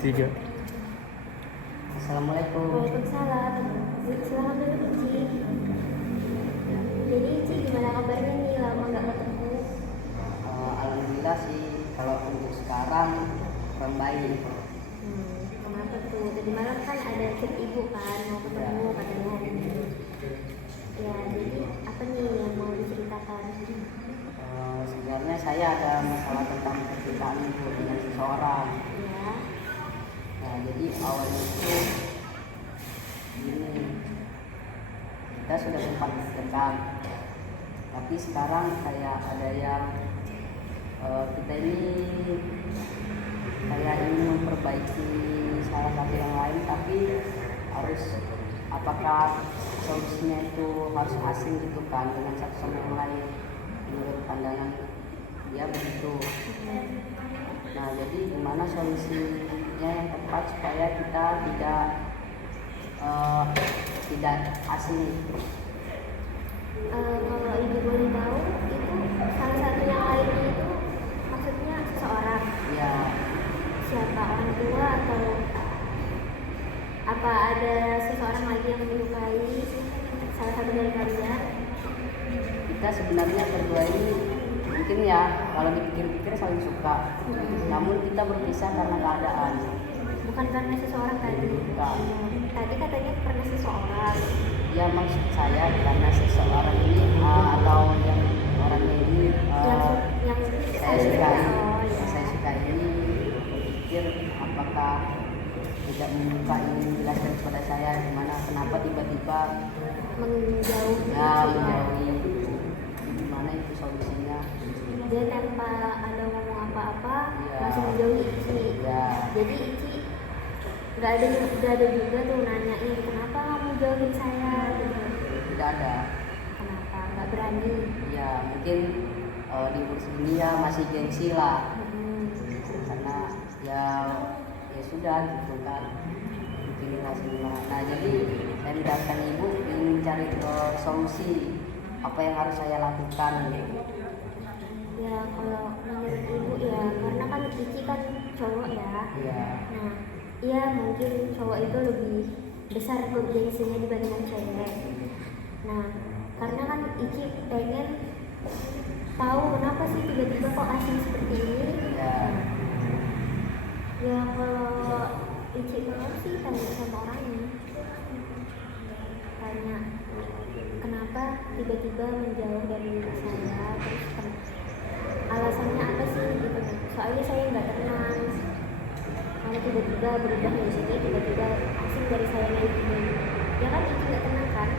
Tiga. Assalamualaikum. Waalaikumsalam. Selamat duduk, Ci. Jadi, Ci, gimana kabarnya nih? Lama nggak ketemu. Alhamdulillah sih, kalau untuk sekarang kurang baik. Kenapa tuh? Tadi malam kan ada chat ibu kan, mau ketemu katanya hari ini. Ya, jadi apa nih yang mau diceritakan? Sebenarnya saya ada masalah tentang percintaan ibu dengan seseorang. Ya, Nah, jadi awalnya itu gini, kita sudah sempat dekat, tapi sekarang kayak ada yang kita ini kayak ingin memperbaiki salah satu yang lain, tapi harus apakah solusinya itu harus asing gitu kan dengan satu sama yang lain, menurut pandangan dia begitu. Nah, jadi gimana solusinya yang tepat supaya kita tidak asing? kalau ibu boleh tahu, itu salah satu yang lainnya itu maksudnya seseorang. Ya, Siapa, orang tua atau apa ada seseorang lagi yang menyukai salah satu dari kalian? kita sebenarnya berdua ini mungkin ya kalau dipikir-pikir saling suka, namun kita berpisah karena keadaan. Bukan karena seseorang tadi. Bukan. Tadi katanya karena seseorang. Ya, maksud saya karena seseorang ini atau yang orangnya ini yang saya sukai, oh ya. saya suka ini berpikir apakah tidak membuka ini menjelaskan kepada saya gimana kenapa tiba-tiba Menjauhi. ya menjauhi, gimana itu solusinya? Dia tanpa ada ngomong apa-apa Iya. langsung menjauhi Ici. Ya, Jadi Ici nggak ada juga tuh nanya nih kenapa kamu jauhin saya gitu. tidak ada. Kenapa nggak berani? Ya mungkin di umur segini ya masih gengsi lah, karena ya sudah gitu kan, mungkin masih gimana. Nah, jadi saya mendatang ibu ingin mencari solusi apa yang harus saya lakukan gitu. Ya kalau menurut ibu ya karena kan Ici kan cowok ya. Ya, Nah, iya mungkin cowok itu lebih besar gengsinya dibandingkan cewek. Nah, karena kan Ici pengen tahu kenapa sih tiba-tiba kok asing seperti ini. ya, Ya kalau Ici mau sih tanya sama orangnya. Tanya kenapa tiba-tiba menjauh dari saya, terus alasannya apa sih gitu. Soalnya saya nggak tenang. Kalau tiba-tiba berubah dari sini, tiba-tiba asing dari saya kayak gini. Ya kan Ici nggak tenang kan?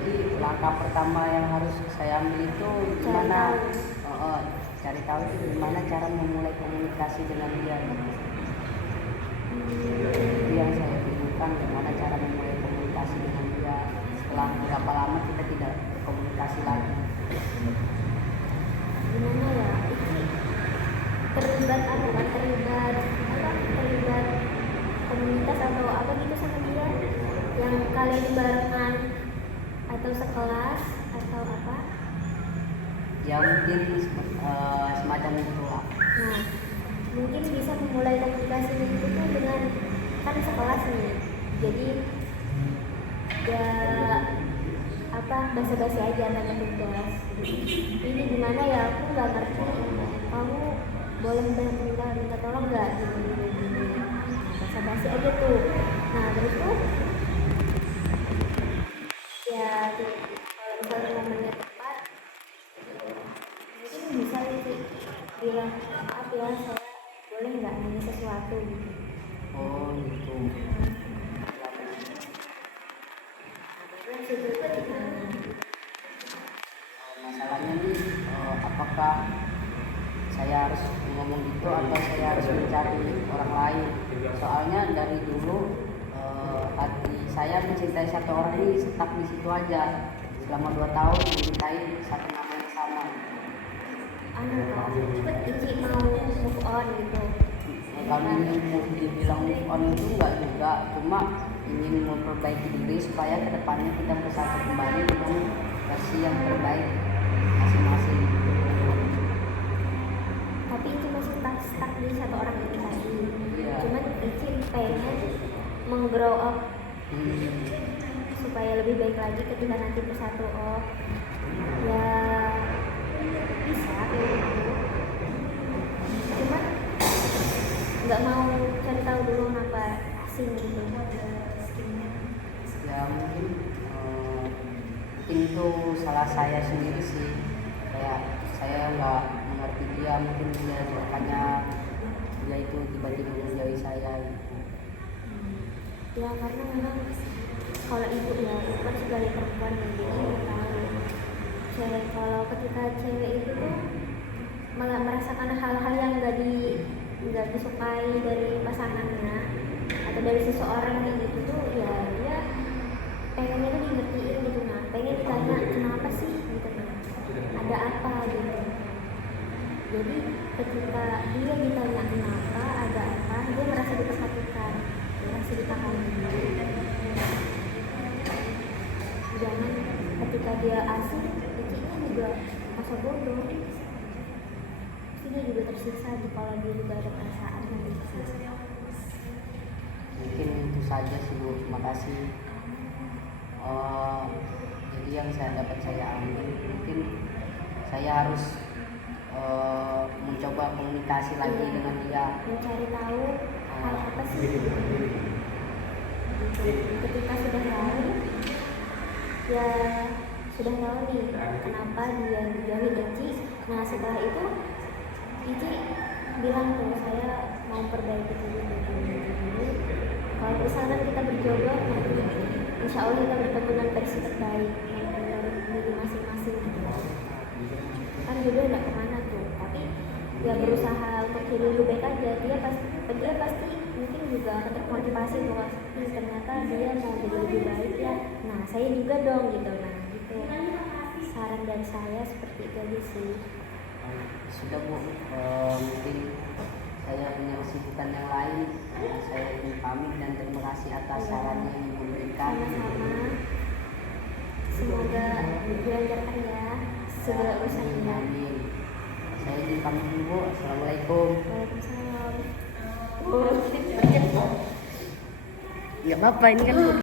jadi langkah pertama yang harus saya ambil itu gimana? Cari tahu itu gimana cara memulai komunikasi dengan dia. Itu yang saya bingung, gimana cara memulai komunikasi dengan dia setelah berapa lama kita tidak berkomunikasi lagi. Gimana ya? Ici terlibat komunitas atau apa gitu sama dia yang kalian barengan atau sekelas atau apa? Ya mungkin semacam itulah. Nah, mungkin bisa memulai komunikasi itu tuh dengan kan sekelas nih. Jadi ya apa basa-basi aja tanya tugas. Ini gimana ya? Aku nggak ngerti. Kamu boleh minta tolong nggak? Gini. Basa-basi aja tuh. Nah terus tuh ya kalau misalnya momennya tepat mungkin bisa sih bilang maaf ya saya boleh nggak nanya sesuatu gitu. Oh gitu. Terus itu gimana? Masalahnya nih apakah saya harus ngomong gitu atau saya harus mencari orang lain? Soalnya dari dulu hati saya mencintai satu orang ini stuck di situ aja selama 2 tahun mencintai satu nama yang sama. Cepet Ici mau move on gitu. Kalau ingin dibilang move on itu enggak juga, cuma ingin memperbaiki diri supaya kedepannya kita bersatu kembali dengan versi yang terbaik masing-masing. Tapi itu masih stuck di satu orang ini. pengen menggrow up Hmm. supaya lebih baik lagi ketika nanti bersatu. Oh ya bisa kayak gitu, cuman nggak mau cari tahu dulu kenapa asing gitu. Ya mungkin itu salah saya sendiri sih, kayak saya nggak mengerti dia, mungkin dia makanya dia itu tiba-tiba menjauhi saya gitu. Ya karena memang kalau ibu ya ibu kan sebagai perempuan ya, jadi ibu tahu cewek, kalau ketika cewek itu tuh malah merasakan hal-hal yang nggak disukai dari pasangannya atau dari seseorang kayak gitu tuh, ya dia pengennya tuh diingetin gitu, nah pengen ditanya kenapa sih gitu, nah ada apa gitu. Jadi ketika dia ditanya kenapa, ada apa, dia merasa diperhatikan, merasa dipahami. Jangan ketika dia asing, kecilnya juga masa bodoh, pasti dia juga tersiksa kalau dia juga ada perasaan yang disiksa. Mungkin itu saja sih Bu, terima kasih. Jadi yang saya ambil, mungkin saya harus mencoba komunikasi lagi dengan dia, mencari tahu hal apa sih ketika sudah tahu, ya sudah tahu nih kenapa dia dijauhi Ici. Nah setelah itu Ici bilang tuh saya mau perbaiki dulu. Kalau misalkan kita berjodoh, insya Allah kita bertemu dengan versi terbaik yang menurut diri masing-masing gitu. Kan jodoh nggak kemana tuh, tapi ya berusaha untuk jadi lebih baik aja. Dia pasti mungkin juga termotivasi bahwa ternyata dia mau jadi lebih baik ya, nah saya juga dong gitu. Nah gitu saran dari saya seperti itu aja sih. Sudah Bu, mungkin saya punya kesibukan yang lain. Saya ingin pamit dan terima kasih atas sarannya yang diberikan. Sama-sama, semoga dilancarkan ya segala urusannya. Amin. Saya izin pamit dulu Bu. Assalamualaikum. Waalaikumsalam. Ya Bapak ini kan